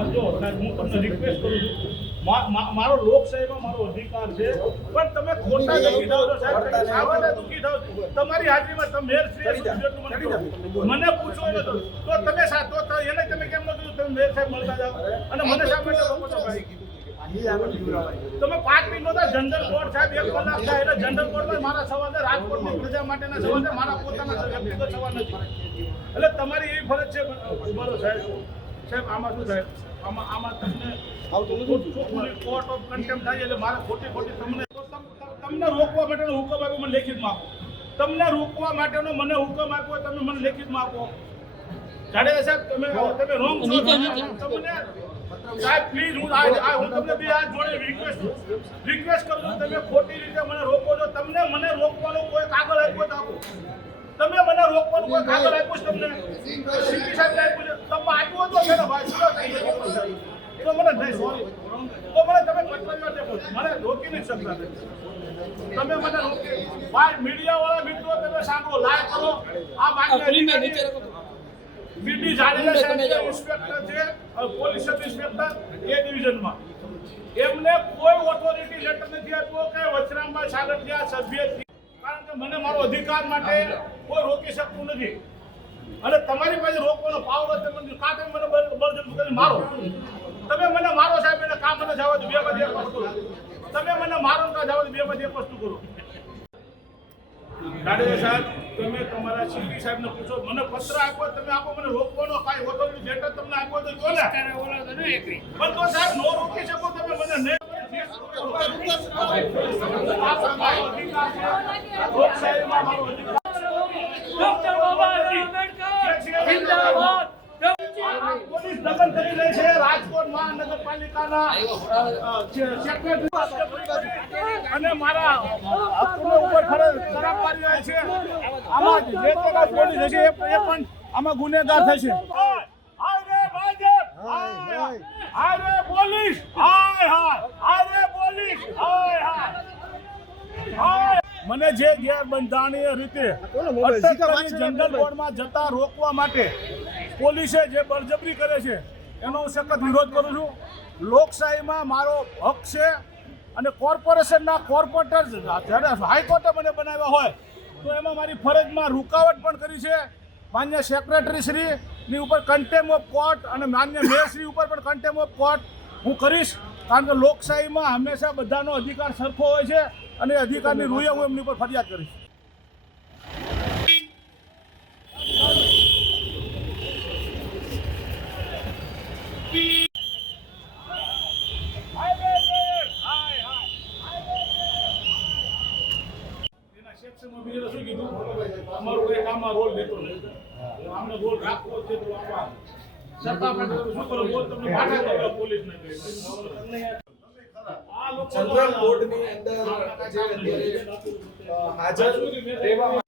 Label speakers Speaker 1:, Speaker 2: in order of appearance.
Speaker 1: આમાં જો હું તમને રિક્વેસ્ટ કરું છું. મા- મા- મારો લોકશાહીમાં મારો અધિકાર છે. પણ તમે ખોટા દુઃખી થાવ છો સાહેબ. દુઃખી થાવ છો. તમારી હાજરીમાં તમે મેર શ્રી મને પૂછો તો. તો તમે સા તો તો એને તમે કેમ ન કીધું? તમે મેર સાહેબ મળતા જાઓ. અને મને શા માટે રોકો છો તમે પાંચ મિનિટ જનરલ કોર્ટ સાહેબ એક કલાક થાય એટલે જનરલ કોર્ટમાં મારા સવાલ છે રાજકોટની પ્રજા માટેના સવાલ છે મારા પોતાના વ્યક્તિગત સવાલ નથી. એટલે તમારી એવી ફરજ છે બરો સાહેબ. સાહેબ આમાં શું સાહેબ આમાં આમાં તમને કોર્ટ ઓફ કન્ટેમ્પ થાય એટલે મારે ખોટી ખોટી તમને તમને રોકવા માટેનો હુકમ આપ્યો મને લેખિતમાં આપો. તમને રોકવા માટેનો મને હુકમ આપ્યો તમે મને લેખિતમાં આપો. જાડેજા સાહેબ તમે તમે રોંગ છો. તમને સાહેબ પ્લીઝ હું આ આ હું તમને બે હાથ જોડે રિક્વેસ્ટ રિક્વેસ્ટ કરું છું તમે ખોટી રીતે મને રોકો છો. તમને મને રોકવાનો કોઈ કાગળ આપ્યો તો આપો. તમે મને રોકવાનું કોઈ ખાતર આપ્યું છે તમને? સીપી સાહેબ આપ્યું છે. તમે આપ્યું તો છે ને ભાઈ. શું થઈ ગયું? તો મને નહીં સોરી તો મને તમે પત્રકાર દેખો. મને રોકી નહીં શકતા તમે. મને રોકી. ભાઈ મીડિયા વાળા મિત્રો તમે સાંભળો લાઈવ કરો આ બાકી બીડી જાડેજા સાહેબ જે ઇન્સ્પેક્ટર છે પોલીસ સબ ઇન્સ્પેક્ટર એ ડિવિઝનમાં. એમને કોઈ ઓથોરિટી લેટર નથી આપ્યો કે વચરામભાઈ સાગઠિયા સભ્ય. કારણ કે મને મારો અધિકાર માટે કોઈ રોકી શકતું નથી. અને તમારી પાસે રોકવાનો પાવર છે મને કાં તમે મને બળ- બળજબરી કરીને મારો. તમે મને મારો સાહેબ એને કામ મને જવા દો? બે બધી એક વસ્તુ. તમે મને મારો ને કાં જવા દો? બે બધી એક વસ્તુ કરો. જાડેજા સાહેબ તમે તમારા સીપી સાહેબને પૂછો મને પત્ર આપો તમે આપો મને રોકવાનો કાંઈ ઓથોરિટી લેટર તમને આપો તો જો ને. પણ તો સાહેબ નો રોકી શકો તમે મને. નહીં પોલીસ દખલ કરી રહી છે રાજકોટ મહાનગરપાલિકાના અને મારા હકોને ઉપર ખરે- ખરાબ પાડી રહ્યા છે. આમાં જે પોલીસ હશે એ પણ આમાં ગુનેગાર થશે હાય રે ભાજપ હાય હાય રે પોલીસ હાય હાય હાય રે પોલીસ હાય હાય હાય મને જે ગેરબંધારણીય રીતે જનરલ બોર્ડમાં જતા રોકવા માટે પોલીસે જે બળજબરી કરે છે એનો હું સખત વિરોધ કરું છું. લોકશાહીમાં મારો હક છે અને કોર્પોરેશનના કોર્પોરેટર જ્યારે હાઈકોર્ટે મને બનાવ્યા હોય તો એમાં મારી ફરજમાં રૂકાવટ પણ કરી છે. માન્ય સેક્રેટરી શ્રીની ઉપર કન્ટેમ ઓફ કોર્ટ અને માન્ય મેયર શ્રી ઉપર પણ કન્ટેમ ઓફ કોર્ટ હું કરીશ. કારણ કે લોકશાહીમાં હંમેશા બધાનો અધિકાર સરખો હોય છે. અને અધિકારની રૂએ હું એમની પર ફરિયાદ કરીશ. શું કીધું? અમારું કોઈ કામમાં રોલ લેતો નથી આમને રોલ રાખવો છે પણ શું કરો? બોલ તમને પાછા પોલીસ ને
Speaker 2: જનરલ બોર્ડની અંદર જે અત્યારે હાજર રહેવા